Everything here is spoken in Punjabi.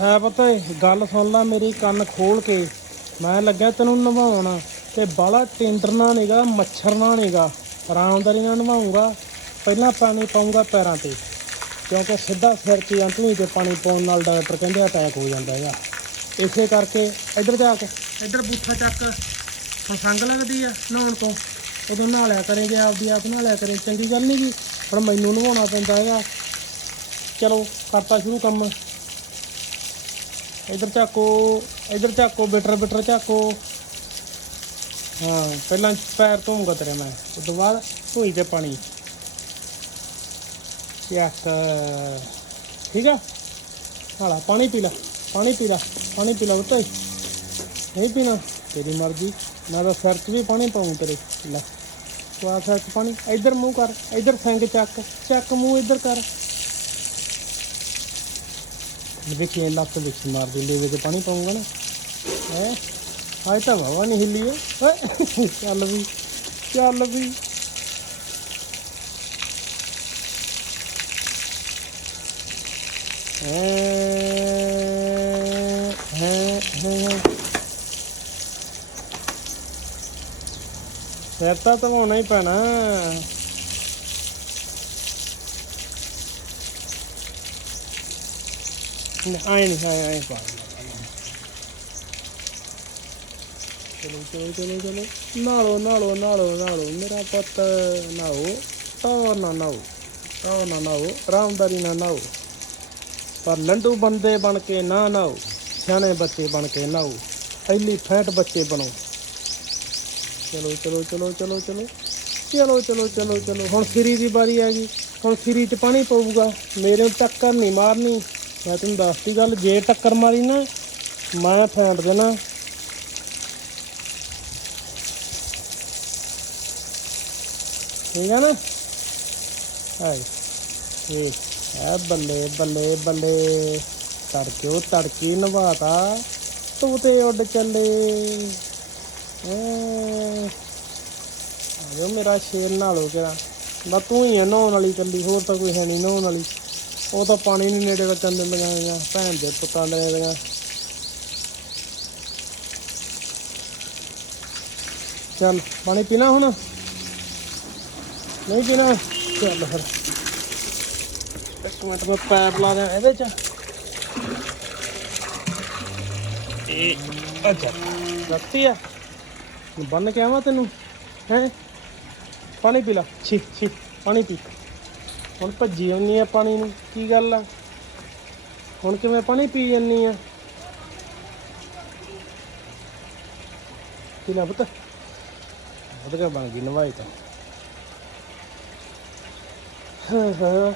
ਹੈ ਪਤਾ ਏ, ਗੱਲ ਸੁਣ ਲੈ ਮੇਰੀ ਕੰਨ ਖੋਲ ਕੇ। ਮੈਂ ਲੱਗਿਆ ਤੈਨੂੰ ਨਵਾਉਣ ਤੇ ਬਾਲਾ ਟੈਂਡਰ ਨਾ ਨੀਗਾ ਮੱਛਰ ਨਾ ਨੀਗਾ ਆਰਾਮਦਾਰੀ ਨਾਲ ਨਵਾਉਂਗਾ ਪਹਿਲਾਂ ਪਾਣੀ ਪਾਉਂਗਾ ਪੈਰਾਂ ਤੇ। ਕਿਉਂਕਿ ਸਿੱਧਾ ਸਿਰ 'ਚ ਜਾਂ ਤੇ ਪਾਣੀ ਪਾਉਣ ਨਾਲ ਡਾਕਟਰ ਕਹਿੰਦੇ ਅਟੈਕ ਹੋ ਜਾਂਦਾ ਹੈਗਾ। ਇਸੇ ਕਰਕੇ ਇੱਧਰ ਜਾ ਕੇ। ਇੱਧਰ ਬੂਥਾ ਚੱਕ। ਹੁਣ ਸੰਗ ਲੱਗਦੀ ਆ ਨਹਾਉਣ ਤੋਂ। ਉਦੋਂ ਨਹਾ ਲਿਆ ਕਰੇਗੇ ਆਪਦੀ ਆਪ ਨਹਾ ਲਿਆ ਕਰੇ। ਚੰਗੀ ਗੱਲ ਨਹੀਂ ਜੀ ਹੁਣ ਮੈਨੂੰ ਨਹਾਉਣਾ ਪੈਂਦਾ ਹੈਗਾ। ਚਲੋ, ਕਰਤਾ ਸ਼ੁਰੂ ਕੰਮ। ਇੱਧਰ ਝਾਕੋ ਇੱਧਰ ਝਾਕੋ ਬਿਟਰ ਬਿਟਰ ਝਾਕੋ ਹਾਂ ਪਹਿਲਾਂ ਪੈਰ ਧੋਊਂਗਾ ਤੇਰੇ ਮੈਂ ਉਸ ਤੋਂ ਬਾਅਦ ਧੋਈ ਤੇ ਪਾਣੀ ਚੱਕ ਠੀਕ ਆ ਹਾਲਾ ਪਾਣੀ ਪੀ ਲੈ ਪਾਣੀ ਪੀ ਲੈ ਪਾਣੀ ਪੀ ਲੈ ਉੱਤੇ ਨਹੀਂ ਪੀਣਾ ਤੇਰੀ ਮਰਜ਼ੀ ਮੈਂ ਤਾਂ ਸਿਰ 'ਚ ਵੀ ਪਾਣੀ ਪਾਉਂ ਤੇਰੇ ਲੈ ਤੂੰ ਸਿਰ 'ਚ ਪਾਣੀ ਇੱਧਰ ਮੂੰਹ ਕਰ ਇੱਧਰ ਸਿੰਗ ਚੱਕ ਚੱਕ ਮੂੰਹ ਇੱਧਰ ਕਰ ਵੇਖੀ ਇਹ ਲੱਤ ਵਿੱਚ ਮਾਰ ਦੇ ਲੈਵੇ ਪਾਣੀ ਪਾਉਂਗਾ ਨਾ। ਹੈ? ਆਇ ਤਾਂ ਵਾਵਾ ਨਹੀਂ ਹਿੱਲੀ ਓਏ ਓਏ, ਚੱਲ ਵੀ ਚੱਲ ਵੀ। ਹੈ? ਹੈ? ਹੈ? ਸਿਰ ਤਾਂ ਧਵਾਉਣਾ ਹੀ ਪੈਣਾ। ਆਏ ਨਹੀਂ, ਆਏ ਆਏ ਪਾ। ਚਲੋ ਚਲੋ ਚਲੋ ਚਲੋ। ਨਾਲੋ ਨਾਲੋ ਨਾਲੋ ਨਾਲੋ, ਮੇਰਾ ਪੁੱਤ ਨਾਓ ਟੌਰ ਨਾ ਨਾਓ ਟੌਰ ਨਾ ਨਾਓ ਆਰਾਮਦਾਰੀ ਨਾ ਨਾਓ। ਪਰ ਲੰਡੂ ਬੰਦੇ ਬਣ ਕੇ ਨਾ ਨਾਓ, ਸਿਆਣੇ ਬੱਚੇ ਬਣ ਕੇ ਨਾਓ ਐਲੀ ਫੈਟ ਬੱਚੇ ਬਣੋ। ਚਲੋ ਚਲੋ ਚਲੋ ਚਲੋ ਚਲੋ। ਚਲੋ ਚਲੋ ਚਲੋ ਚਲੋ। ਹੁਣ ਸਿਰੀ ਦੀ ਵਾਰੀ ਆ ਗਈ। ਹੁਣ ਸਿਰੀ 'ਚ ਪਾਣੀ ਪਊਗਾ। ਮੇਰੇ ਟੱਕਰ ਨਹੀਂ ਮਾਰਨੀ। ਮੈਂ ਤੈਨੂੰ ਦੱਸਤੀ ਗੱਲ, ਜੇ ਟੱਕਰ ਮਾਰੀ ਨਾ, ਮੈਂ ਫੈਂਟ ਦੇਣਾ। ਠੀਕ ਹੈ ਨਾ? ਹਾਏ ਇਹ ਹੈ ਬੱਲੇ ਬੱਲੇ ਬੱਲੇ। ਤੜਕੇ ਉਹ ਤੜਕੀ ਨਵਾਤਾ, ਤੂੰ ਤੇ ਉੱਡ ਚੱਲੇ। ਹੈਂ। ਆਜੋ ਮੇਰਾ ਸ਼ੇਰ ਨਾਲੋ ਕਿਰਾ ਬਸ ਤੂੰ ਹੀ ਆ, ਨਹਾਉਣ ਵਾਲੀ ਕੱਲੀ ਹੋਰ ਤਾਂ ਕੋਈ ਹੈ ਨਹੀਂ ਨਹਾਉਣ ਵਾਲੀ। ਉਹ ਤਾਂ ਪਾਣੀ ਨਹੀਂ ਨੇੜੇ ਵੱਜਣ ਦਿੰਦੀਆਂ ਹੈਗੀਆਂ, ਭੈਣ ਦੇ ਪੁੱਤਾਂ ਦੇ ਦੀਆਂ ਚੱਲ, ਪਾਣੀ ਪੀਣਾ ਹੁਣ? ਨਹੀਂ ਪੀਣਾ? ਚੱਲ ਫਿਰ। ਇੱਕ ਮਿੰਟ ਮੈਂ ਪੈਪ ਲਾ ਦਿਆਂ ਇਹਦੇ ਚ। ਇਹ, ਅੱਛਾ। ਰੱਤੀ ਆ। ਬੰਨ ਕੇ ਆਵਾਂ ਤੈਨੂੰ, ਹੈ? ਪਾਣੀ ਪੀ ਲਾ। ਛੀ ਛੀ, ਪਾਣੀ ਪੀ। ਹੁਣ ਭੱਜੀ ਆਉਣੀ ਆ ਪਾਣੀ ਨੂੰ, ਕੀ ਗੱਲ ਆ? ਹੁਣ ਕਿਵੇਂ ਪਾਣੀ ਪੀ ਜੰਨੀ ਆ? ਪੀ ਲਾ ਪੁੱਤ? ਵਧੀਆ ਬਣ ਗਈ, ਨਵਾਈ ਤਾਂ। ਹਾਂ ਹਾਂ।